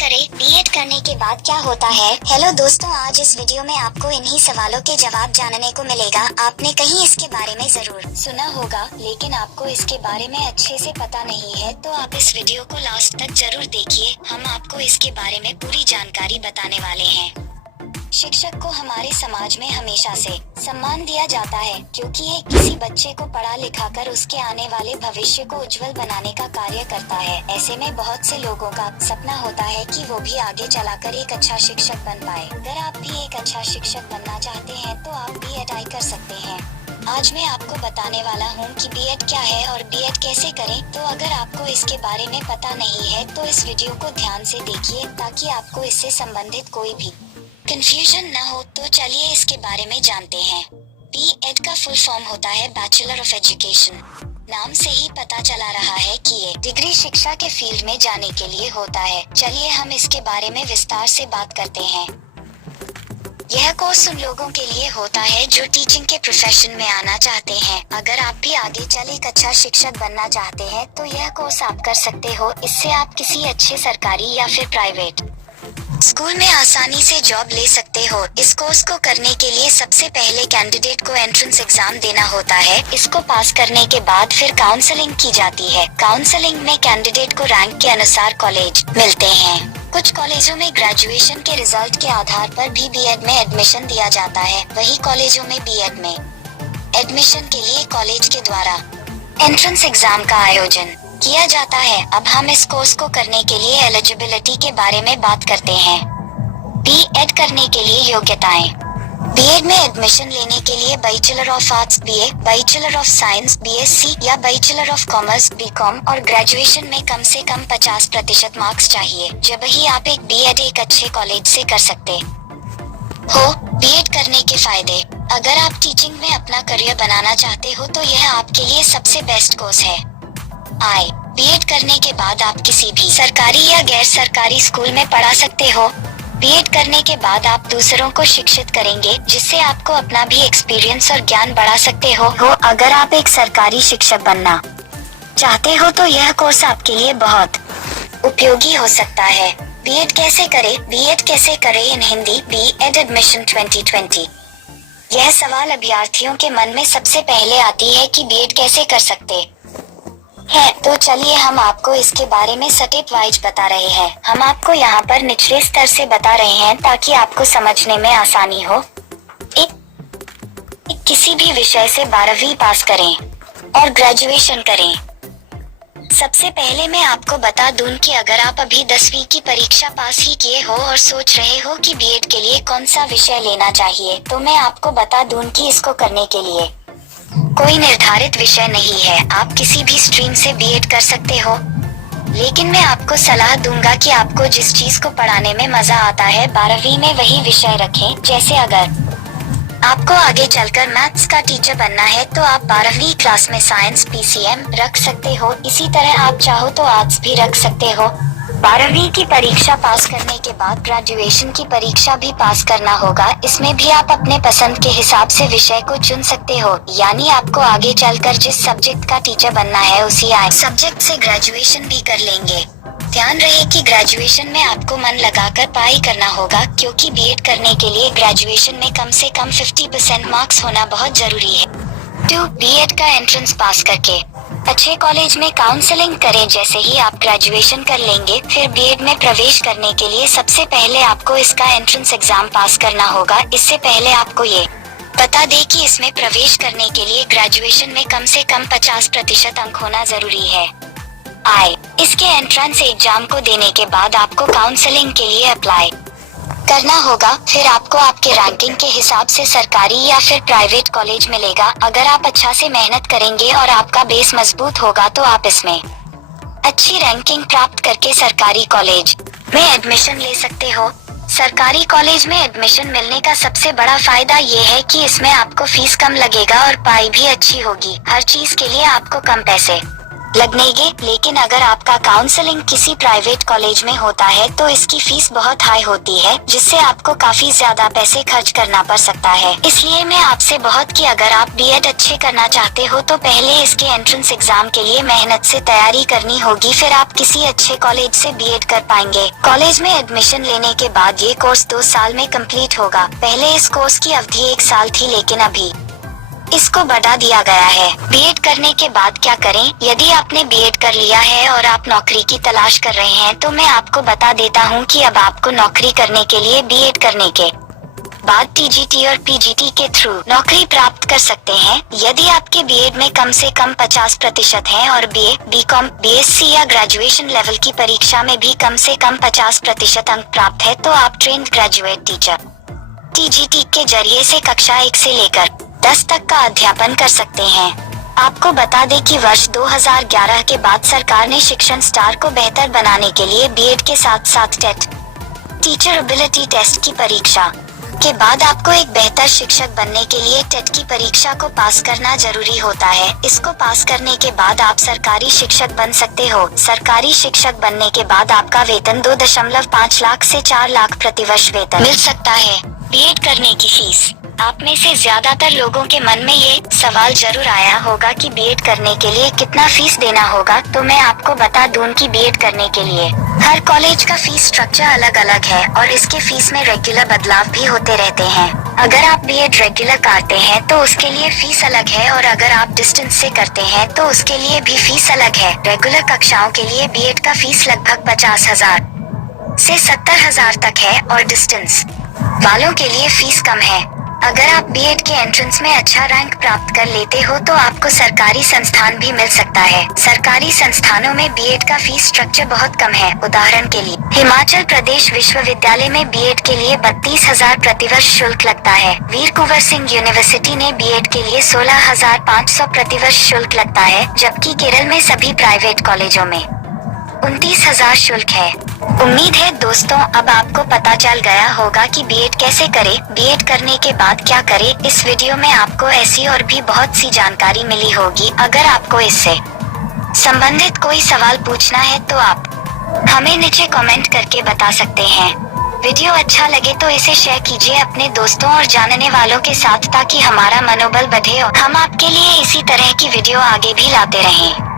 करें? बीएड करने के बाद क्या होता है? हेलो दोस्तों, आज इस वीडियो में आपको इन्हीं सवालों के जवाब जानने को मिलेगा। आपने कहीं इसके बारे में जरूर सुना होगा, लेकिन आपको इसके बारे में अच्छे से पता नहीं है, तो आप इस वीडियो को लास्ट तक जरूर देखिए। हम आपको इसके बारे में पूरी जानकारी बताने वाले हैं। शिक्षक को हमारे समाज में हमेशा से सम्मान दिया जाता है, क्योंकि ये किसी बच्चे को पढ़ा लिखा कर उसके आने वाले भविष्य को उज्जवल बनाने का कार्य करता है। ऐसे में बहुत से लोगों का सपना होता है कि वो भी आगे चलाकर एक अच्छा शिक्षक बन पाए। अगर आप भी एक अच्छा शिक्षक बनना चाहते हैं तो आप बीएड कर सकते हैं। आज मैं आपको बताने वाला हूँ कि बीएड क्या है और बीएड कैसे करें। तो अगर आपको इसके बारे में पता नहीं है तो इस वीडियो को ध्यान से देखिए, ताकि आपको इससे संबंधित कोई भी कंफ्यूजन न हो। तो चलिए इसके बारे में जानते हैं। बीएड का फुल फॉर्म होता है बैचलर ऑफ एजुकेशन। नाम से ही पता चला रहा है कि ये डिग्री शिक्षा के फील्ड में जाने के लिए होता है। चलिए हम इसके बारे में विस्तार से बात करते हैं। यह कोर्स उन लोगों के लिए होता है जो टीचिंग के प्रोफेशन में आना चाहते हैं। अगर आप भी आगे चल एक अच्छा शिक्षक बनना चाहते हैं तो यह कोर्स आप कर सकते हो। इससे आप किसी अच्छे सरकारी या फिर प्राइवेट स्कूल में आसानी से जॉब ले सकते हो। इस कोर्स को करने के लिए सबसे पहले कैंडिडेट को एंट्रेंस एग्जाम देना होता है। इसको पास करने के बाद फिर काउंसलिंग की जाती है। काउंसलिंग में कैंडिडेट को रैंक के अनुसार कॉलेज मिलते हैं। कुछ कॉलेजों में ग्रेजुएशन के रिजल्ट के आधार पर भी बीएड में एडमिशन दिया जाता है। वही कॉलेजों में बीएड में एडमिशन के लिए कॉलेज के द्वारा एंट्रेंस एग्जाम का आयोजन किया जाता है। अब हम इस कोर्स को करने के लिए एलिजिबिलिटी के बारे में बात करते हैं। बीएड करने के लिए योग्यताएं। बीएड में एडमिशन लेने के लिए bachelor of arts BA, bachelor of science BSc या बैचलर ऑफ कॉमर्स बीकॉम और ग्रेजुएशन में कम से कम 50% मार्क्स चाहिए। जब ही आप एक बीएड एक अच्छे कॉलेज से कर सकते हो। बीएड करने के फायदे। अगर आप टीचिंग में अपना करियर बनाना चाहते हो तो यह आपके लिए सबसे बेस्ट कोर्स है। बीएड करने के बाद आप किसी भी सरकारी या गैर सरकारी स्कूल में पढ़ा सकते हो। बीएड करने के बाद आप दूसरों को शिक्षित करेंगे, जिससे आपको अपना भी एक्सपीरियंस और ज्ञान बढ़ा सकते हो। अगर आप एक सरकारी शिक्षक बनना चाहते हो तो यह कोर्स आपके लिए बहुत उपयोगी हो सकता है। बीएड कैसे करें? बीएड कैसे करें इन हिंदी बीएड एडमिशन 2020। यह सवाल अभ्यर्थियों के मन में सबसे पहले आती है कि बीएड कैसे कर सकते है। तो चलिए हम आपको इसके बारे में स्टेप वाइज बता रहे हैं। हम आपको यहाँ पर निचले स्तर से बता रहे हैं ताकि आपको समझने में आसानी हो। किसी भी विषय से 12वीं पास करें और ग्रेजुएशन करें। सबसे पहले मैं आपको बता दूं कि अगर आप अभी 10वीं की परीक्षा पास ही किए हो और सोच रहे हो कि बीएड के लिए कौन सा विषय लेना चाहिए, तो मैं आपको बता दूं कि इसको करने के लिए कोई निर्धारित विषय नहीं है। आप किसी भी स्ट्रीम से बीएड कर सकते हो, लेकिन मैं आपको सलाह दूंगा कि आपको जिस चीज को पढ़ाने में मजा आता है 12वीं में वही विषय रखें। जैसे अगर आपको आगे चलकर मैथ्स का टीचर बनना है तो आप 12वीं क्लास में साइंस पीसीएम रख सकते हो। इसी तरह आप चाहो तो आर्ट्स भी रख सकते हो। 12वीं की परीक्षा पास करने के बाद ग्रेजुएशन की परीक्षा भी पास करना होगा। इसमें भी आप अपने पसंद के हिसाब से विषय को चुन सकते हो, यानी आपको आगे चलकर जिस सब्जेक्ट का टीचर बनना है उसी सब्जेक्ट से ग्रेजुएशन भी कर लेंगे। ध्यान रहे कि ग्रेजुएशन में आपको मन लगाकर पढ़ाई करना होगा, क्योंकि बीएड करने के लिए ग्रेजुएशन में कम से कम 50% मार्क्स होना बहुत जरूरी है। 2. बीएड का एंट्रेंस पास करके अच्छे कॉलेज में काउंसलिंग करें। जैसे ही आप ग्रेजुएशन कर लेंगे, फिर बीएड में प्रवेश करने के लिए सबसे पहले आपको इसका एंट्रेंस एग्जाम पास करना होगा। इससे पहले आपको ये बता दें कि इसमें प्रवेश करने के लिए ग्रेजुएशन में कम से कम 50% अंक होना जरूरी है। इसके एंट्रेंस एग्जाम को देने के बाद आपको काउंसलिंग के लिए अप्लाई करना होगा। फिर आपको आपके रैंकिंग के हिसाब से सरकारी या फिर प्राइवेट कॉलेज मिलेगा। अगर आप अच्छा से मेहनत करेंगे और आपका बेस मजबूत होगा तो आप इसमें अच्छी रैंकिंग प्राप्त करके सरकारी कॉलेज में एडमिशन ले सकते हो। सरकारी कॉलेज में एडमिशन मिलने का सबसे बड़ा फायदा ये है कि इसमें आपको फीस कम लगेगा और पढ़ाई भी अच्छी होगी। हर चीज के लिए आपको कम पैसे लगेंगे। लेकिन अगर आपका काउंसलिंग किसी प्राइवेट कॉलेज में होता है तो इसकी फीस बहुत हाई होती है, जिससे आपको काफी ज्यादा पैसे खर्च करना पड़ सकता है। इसलिए मैं आपसे बहुत कि अगर आप बीएड अच्छे करना चाहते हो तो पहले इसके एंट्रेंस एग्जाम के लिए मेहनत से तैयारी करनी होगी, फिर आप किसी अच्छे कॉलेज से बीएड कर पाएंगे। कॉलेज में एडमिशन लेने के बाद ये कोर्स 2 साल में कंप्लीट होगा। पहले इस कोर्स की अवधि 1 साल थी, लेकिन अभी इसको बढ़ा दिया गया है। बीएड करने के बाद क्या करें? यदि आपने बीएड कर लिया है और आप नौकरी की तलाश कर रहे हैं तो मैं आपको बता देता हूं कि अब आपको नौकरी करने के लिए बीएड करने के बाद टीजीटी और पीजीटी के थ्रू नौकरी प्राप्त कर सकते हैं। यदि आपके बीएड में कम से कम 50% है और बीए, बीकॉम, बीएससी या ग्रेजुएशन लेवल की परीक्षा में भी कम से कम 50% अंक प्राप्त है तो आप ट्रेंड ग्रेजुएट टीचर टीजीटी के जरिए से कक्षा 1 से लेकर 10 तक का अध्यापन कर सकते हैं। आपको बता दें कि वर्ष 2011 के बाद सरकार ने शिक्षण स्टार को बेहतर बनाने के लिए बीएड के साथ साथ टेट टीचर एबिलिटी टेस्ट की परीक्षा के बाद आपको एक बेहतर शिक्षक बनने के लिए टेट की परीक्षा को पास करना जरूरी होता है। इसको पास करने के बाद आप सरकारी शिक्षक बन सकते हो। सरकारी शिक्षक बनने के बाद आपका वेतन 2.5 लाख से 4 लाख प्रतिवर्ष वेतन मिल सकता है। बीएड करने की फीस। आप में से ज्यादातर लोगों के मन में ये सवाल जरूर आया होगा कि बीएड करने के लिए कितना फीस देना होगा, तो मैं आपको बता दूं कि बीएड करने के लिए हर कॉलेज का फीस स्ट्रक्चर अलग अलग है और इसके फीस में रेगुलर बदलाव भी होते रहते हैं। अगर आप बीएड रेगुलर करते हैं तो उसके लिए फीस अलग है और अगर आप डिस्टेंस से करते हैं तो उसके लिए भी फीस अलग है। रेगुलर कक्षाओं के लिए बीएड का फीस लगभग 50,000 से 70,000 तक है और डिस्टेंस वालों के लिए फीस कम है। अगर आप बीएड के एंट्रेंस में अच्छा रैंक प्राप्त कर लेते हो तो आपको सरकारी संस्थान भी मिल सकता है। सरकारी संस्थानों में बीएड का फीस स्ट्रक्चर बहुत कम है। उदाहरण के लिए हिमाचल प्रदेश विश्वविद्यालय में बीएड के लिए 32,000 प्रतिवर्ष शुल्क लगता है। वीर कुंवर सिंह यूनिवर्सिटी ने बीएड के लिए 16,500 प्रतिवर्ष शुल्क लगता है, जबकि केरल में सभी प्राइवेट कॉलेजों में 29,000 शुल्क है। उम्मीद है दोस्तों अब आपको पता चल गया होगा कि बीएड कैसे करें, बीएड करने के बाद क्या करें। इस वीडियो में आपको ऐसी और भी बहुत सी जानकारी मिली होगी। अगर आपको इससे संबंधित कोई सवाल पूछना है तो आप हमें नीचे कमेंट करके बता सकते हैं। वीडियो अच्छा लगे तो इसे शेयर कीजिए अपने दोस्तों और जानने वालों के साथ, ताकि हमारा मनोबल बढ़े और हम आपके लिए इसी तरह की वीडियो आगे भी लाते रहें।